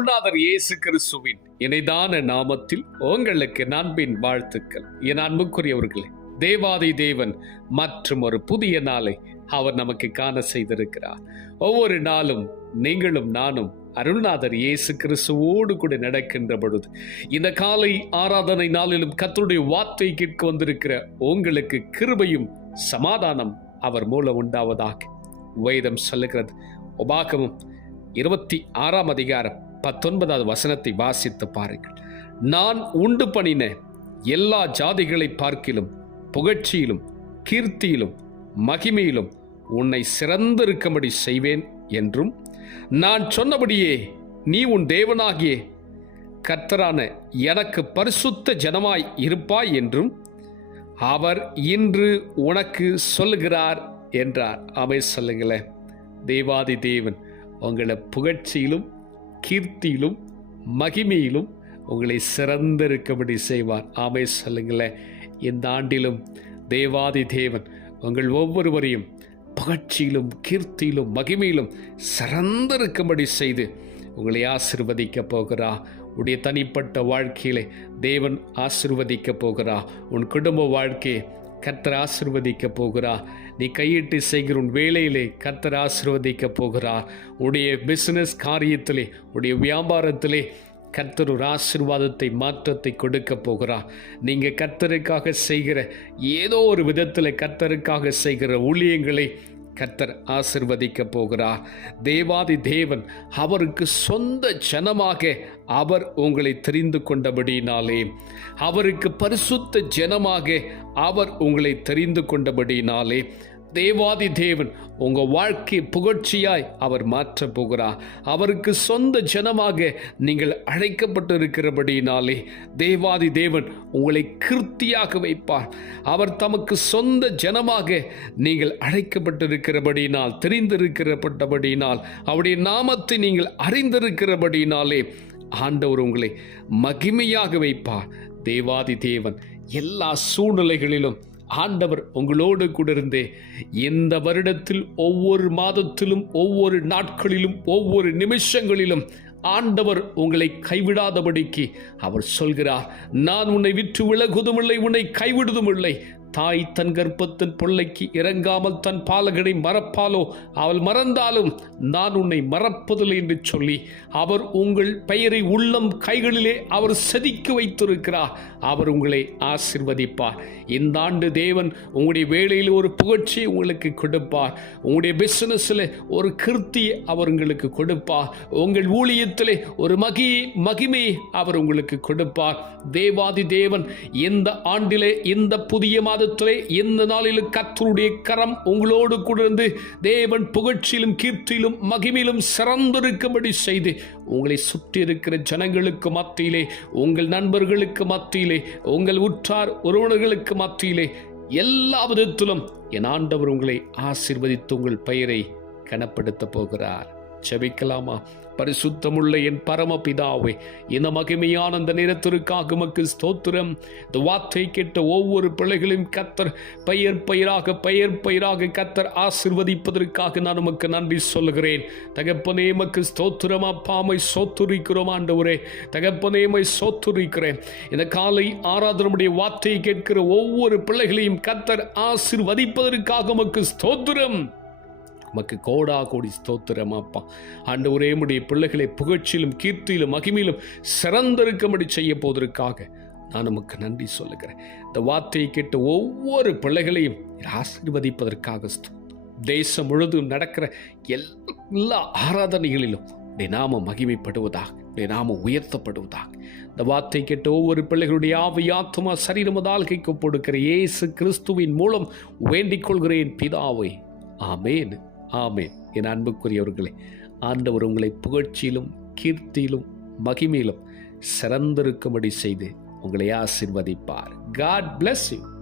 அருள்நாதர் இயேசு கிறிஸ்துவின் இணைதான நாமத்தில் உங்களுக்கு நண்பின் வாழ்த்துக்கள். என் அன்புக்குரியவர்களே தேவாதி தேவன் மற்றும் ஒரு புதிய நாளை அவர் நமக்கு காண செய்திருக்கிறார். ஒவ்வொரு நாளும் நீங்களும் நானும் அருள்நாதர் இயேசு கிறிஸ்துவோடு கூட நடக்கின்ற பொழுது இந்த காலை ஆராதனை நாளிலும் கத்தருடைய வார்த்தை கேட்க வந்திருக்கிற உங்களுக்கு கிருபையும் சமாதானம் அவர் மூலம் உண்டாவதாக வேதம் சொல்லுகிறது. உபாகமும் இருபத்தி ஆறாம் அதிகாரம் பத்தொன்பதாவது வசனத்தை வாசித்து பாருங்கள். நான் உண்டு பண்ணின எல்லா ஜாதிகளை பார்க்கிலும் புகழ்ச்சியிலும் கீர்த்தியிலும் மகிமையிலும் உன்னை சிறந்திருக்கும்படி செய்வேன் என்றும் நான் சொன்னபடியே நீ உன் தேவனாகிய கர்த்தரான எனக்கு பரிசுத்த ஜனமாய் இருப்பாய் என்றும் அவர் இன்று உனக்கு சொல்லுகிறார் என்றார். அவை சொல்லுங்களேன். தேவாதி தேவன் உங்களை புகழ்ச்சியிலும் கீர்த்தியிலும் மகிமையிலும் உங்களை சிறந்திருக்கும்படி செய்வார். ஆமை சொல்லுங்களேன். இந்த ஆண்டிலும் தேவாதி தேவன் உங்கள் ஒவ்வொருவரையும் புகழ்ச்சியிலும் கீர்த்தியிலும் மகிமையிலும் சிறந்திருக்கும்படி செய்து உங்களை ஆசிர்வதிக்க போகிறா. உடைய தனிப்பட்ட வாழ்க்கையிலே தேவன் ஆசிர்வதிக்க போகிறா. உன் குடும்ப வாழ்க்கையை கர்த்தர் ஆசிர்வதிக்க போகிறா. நீ கையிட்டு செய்கிற உன் வேலையிலே கர்த்தர் ஆசிர்வதிக்க போகிறா. உடைய பிஸ்னஸ் காரியத்திலே உடைய வியாபாரத்திலே கர்த்தர் ஒரு ஆசிர்வாதத்தை மாற்றத்தை கொடுக்க போகிறா. நீங்கள் கர்த்தருக்காக செய்கிற ஏதோ ஒரு விதத்தில் கர்த்தருக்காக செய்கிற ஊழியங்களை கர்த்தர் ஆசிர்வதிக்க போகிறார். தேவாதி தேவன் அவருக்கு சொந்த ஜனமாக அவர் உங்களை தெரிந்து கொண்டபடியினாலே. அவருக்கு பரிசுத்த ஜனமாக அவர் உங்களை தெரிந்து கொண்டபடியினாலே. தேவாதி தேவன் உங்கள் வாழ்க்கை புகழ்ச்சியாய் அவர் மாற்றப் போகிறார் அவருக்கு சொந்த ஜனமாக நீங்கள் அழைக்கப்பட்டு இருக்கிறபடியினாலே தேவாதி தேவன் உங்களை கிருத்தியாக வைப்பார் அவர் தமக்கு சொந்த ஜனமாக நீங்கள் அழைக்கப்பட்டிருக்கிறபடியினால் தெரிந்திருக்கிறப்பட்டபடியினால் அவருடைய நாமத்தை நீங்கள் அறிந்திருக்கிறபடியினாலே ஆண்டவர் உங்களை மகிமையாக வைப்பார். தேவாதி தேவன் எல்லா சூழ்நிலைகளிலும் ஆண்டவர் உங்களோடு கூட இருந்தே. இந்த வருடத்தில் ஒவ்வொரு மாதத்திலும் ஒவ்வொரு நாட்களிலும் ஒவ்வொரு நிமிஷங்களிலும் ஆண்டவர் உங்களை கைவிடாதபடிக்கு அவர் சொல்கிறார். நான் உன்னை விற்று விலகுதுமில்லை உன்னை கைவிடுதும் இல்லை தாய் தன் கர்ப்பத்தின் பிள்ளைக்கு இறங்காமல் தன் பாலகனை மறப்பாலோ? அவள் மறந்தாலும் நான் உன்னை மறப்பதில்லை என்று சொல்லி அவர் உங்கள் பெயரை உள்ளம் கைகளிலே அவர் செதுக்கி வைத்திருக்கிறார். அவர் உங்களை ஆசிர்வதிப்பார். இந்த ஆண்டு தேவன் உங்களுடைய வேலையில் ஒரு புகழ்ச்சியை உங்களுக்கு கொடுப்பார். உங்களுடைய பிசினஸில் ஒரு கிருத்தியை அவர் உங்களுக்கு கொடுப்பார். உங்கள் ஊழியத்திலே ஒரு மகி மகிமையை அவர் உங்களுக்கு கொடுப்பார். தேவாதி தேவன் இந்த ஆண்டிலே இந்த புதிய மாதத்திலே இந்த நாளிலும் கத்தருடைய கரம் உங்களோடு கூட இருந்து தேவன் புகழ்ச்சியிலும் கீர்த்தியிலும் மகிமையிலும் சிறந்திருக்கும்படி செய்து உங்களை சுற்றி இருக்கிற ஜனங்களுக்கு மத்தியிலே உங்கள் நண்பர்களுக்கு மத்தியிலே உங்கள் உற்றார் உறவினர்களுக்கு மத்தியிலே எல்லா விதத்திலும் என் ஆண்டவர் உங்களை ஆசிர்வதித்து உங்கள் பெயரை கனப்படுத்தப் போகிறார். செபிக்கலாமா? பரிசுத்தமுள்ள என் பரமபிதாவே இந்த மகிமையான அந்த நேரத்திற்காக உமக்கு ஸ்தோத்திரம். இந்த வார்த்தை கேட்ட ஒவ்வொரு பிள்ளைகளையும் கத்தர் பெயர் பெயராக பெயர் பெயராக கத்தர் ஆசிர்வதிப்பதற்காக நான் உமக்கு நன்றி சொல்லுகிறேன். தகப்பனே எமக்கு ஸ்தோத்திரம். அப்பாமை சோத்துரிக்கிறோம் ஆண்டவரே. தகப்பனேமை சோத்துரிக்கிறேன். இந்த காலை ஆராதனமுடைய வார்த்தையை கேட்கிற ஒவ்வொரு பிள்ளைகளையும் கத்தர் ஆசிர்வதிப்பதற்காக உமக்கு ஸ்தோத்திரம். உமக்கு கோடா கோடி ஸ்தோத்திரம் அப்பா ஆண்டவரே உடைய பிள்ளைகளை புகழ்ச்சியிலும் கீர்த்தியிலும் மகிமையிலும் சிறந்திருக்கும்படி செய்ய போவதற்காக நான் நமக்கு நன்றி சொல்லுகிறேன். இந்த வார்த்தையை கேட்டு ஒவ்வொரு பிள்ளைகளையும் ஆசீர்வதிப்பதற்காக தேசம் முழுதும் நடக்கிற எல்லா ஆராதனைகளிலும் நாம மகிமைப்படுவதாக நாம உயர்த்தப்படுவதாக. இந்த வார்த்தை கேட்ட ஒவ்வொரு பிள்ளைகளுடைய ஆவி ஆத்மா சரீரமதால் கைக்கு கொடுக்கிற இயேசு கிறிஸ்துவின் மூலம் வேண்டிக் கொள்கிறேன் பிதாவை. ஆமேன். ஆமே என் அன்புக்குரியவர்களே ஆண்டவர் உங்களை புகழ்ச்சியிலும் கீர்த்தியிலும் மகிமையிலும் சிறந்திருக்கும்படி செய்து உங்களை ஆசிர்வதிப்பார். God bless you